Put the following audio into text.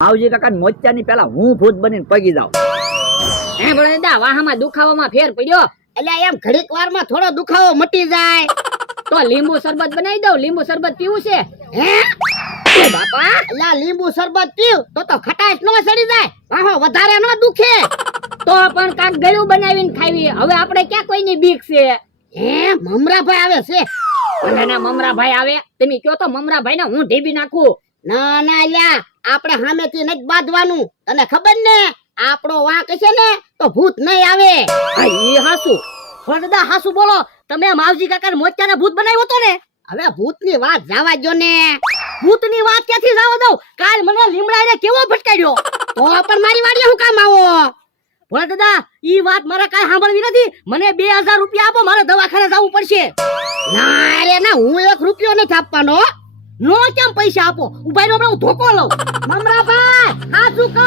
માવજી કાકા મોચાની પેલા હું ભૂત બનીને પગી જાઉં. હે બળદા, વાહમાં દુખાવામાં ફેર પડ્યો. એટલે એમ ઘડીક વારમાં થોડો દુખાવો મટી જાય. તો લીંબુ શરબત બનાવી દઉં. લીંબુ શરબત પીવું છે? હે એ બાપા, એટલે લીંબુ શરબત પીવ તો ખટાશ નો સડી જાય, વાહો વધારે નો દુખે. તો પણ કાક ગળ્યું બનાવીને ખાવી. હવે આપણે ક્યાં કોઈની બીક છે? હે મમરાભાઈ આવે છે? અને ના મમરાભાઈ આવે? તમે કયો તો મમરાભાઈ ને હું ઢીબી નાખું. ના ના લ્યા, આપણે સામેથી નથી બાંધવાનું. તને ખબર ને આપણો વાંક છે ને તો ભૂત નહીં આવે. આ ઈ હાસુ. દાદા હાસુ બોલો, તમે માવજી કાકા મોચાને ભૂત બનાવ્યો તો ને? હવે ભૂતની વાત જવા દો ને. ભૂતની વાત ક્યાંથી જવા દઉં? કાલ મને લીમડાને કેવો ભટકાડ્યો. તો પણ મારી વાડીએ હું કામ આવો? ભોળા દાદા, ઈ વાત મારે કાંઈ સાંભળવી નથી. મને 2000 રૂપિયા આપો, મારે દવાખાને જવું પડશે. ના રે ના, હું 1 રૂપિયો નથી આપવાનો. નો કેમ પૈસા આપો? ઉભા રહ્યો, હમણાં હું ધોકો લઉં. મમરાભાઈ હાસુ